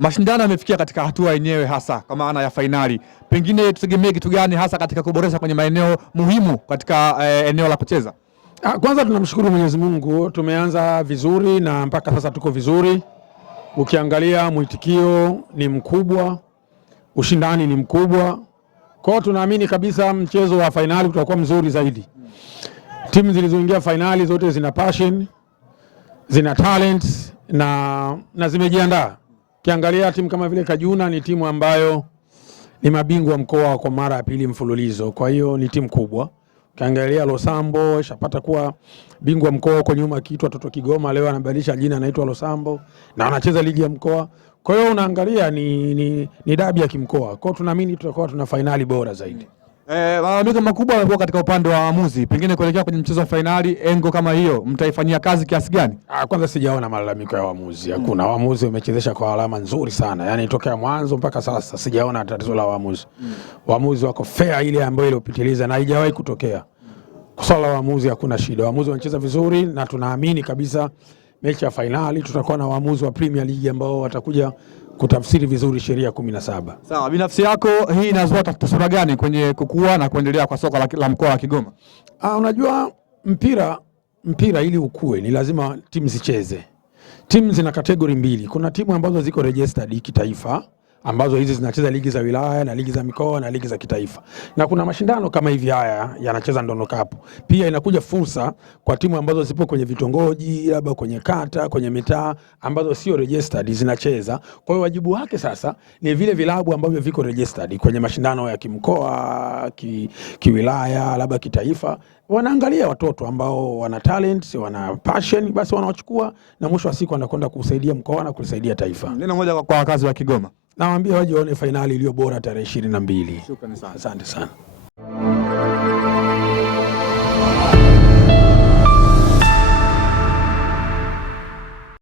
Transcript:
Mashindano yamefikia katika hatua yenyewe hasa kwa maana ya fainali. Pengine tutegemee kitu gani hasa katika kuboresha kwenye maeneo muhimu katika eneo la kucheza? Kwanza tunamshukuru Mwenyezi Mungu, tumeanza vizuri na mpaka sasa tuko vizuri. Ukiangalia mwitikio ni mkubwa, ushindani ni mkubwa. Kwa hiyo tunaamini kabisa mchezo wa fainali utakuwa mzuri zaidi. Timu zilizoingia fainali zote zina passion, zina talent na zimejiandaa. Ukiangalia timu kama vile Kajuna ni timu ambayo ni mabingwa mkoa kwa mara ya pili mfululizo. Kwa hiyo ni timu kubwa. Ukiangalia Losambo shapata kuwa bingwa mkoa kwa nyuma kiitwa Toto Kigoma, leo anabadilisha jina anaitwa Losambo na anacheza ligi ya mkoa. Kwa hiyo unaangalia ni dabi ya kimkoa. Kwa hiyo tunaamini tutakuwa tuna fainali bora zaidi. Malalamiko makubwa yamekuwa katika upande wa waamuzi. Pengine kuelekea kwenye mchezo wa fainali, engo kama hiyo mtaifanyia kazi kiasi gani? Kwanza sijaona malalamiko ya waamuzi. Hakuna. Waamuzi wamechezesha kwa alama nzuri sana. Yaani tokea mwanzo mpaka sasa sijaona tatizo la waamuzi. Waamuzi wako fair ile ambayo iliyopitiliza na haijawahi kutokea. Kwa swala la waamuzi hakuna shida. Waamuzi wanacheza vizuri na tunaamini kabisa mechi ya fainali tutakuwa na waamuzi wa Premier League ambao watakuja kutafsiri vizuri sheria 17. Sawa, binafsi yako hii inazua taswira gani kwenye kukua na kuendelea kwa soka la mkoa wa Kigoma? Unajua mpira ili ukue ni lazima timu zicheze. Timu zina kategori mbili. Kuna timu ambazo ziko registered kitaifa ambazo hizi zinacheza ligi za wilaya na ligi za mikoa na ligi za kitaifa. Na kuna mashindano kama hivi haya yanacheza Ndono Cup. Pia inakuja fursa kwa timu ambazo zipo kwenye vitongoji, labda kwenye kata, kwenye mitaa ambazo sio registered zinacheza. Kwa hiyo wajibu wake sasa ni vile vilabu ambavyo viko registered kwenye mashindano ya kimkoa, kiwilaya, labda kitaifa. Wanaangalia watoto ambao wana talent, wana passion, basi wanawachukua na mwisho wa siku wanakwenda kusaidia mkoa na kusaidia taifa. Neno moja kwa wakazi wa Kigoma. Nawaambia waje waone fainali iliyo bora tarehe 22. Shukrani sana. Asante sana.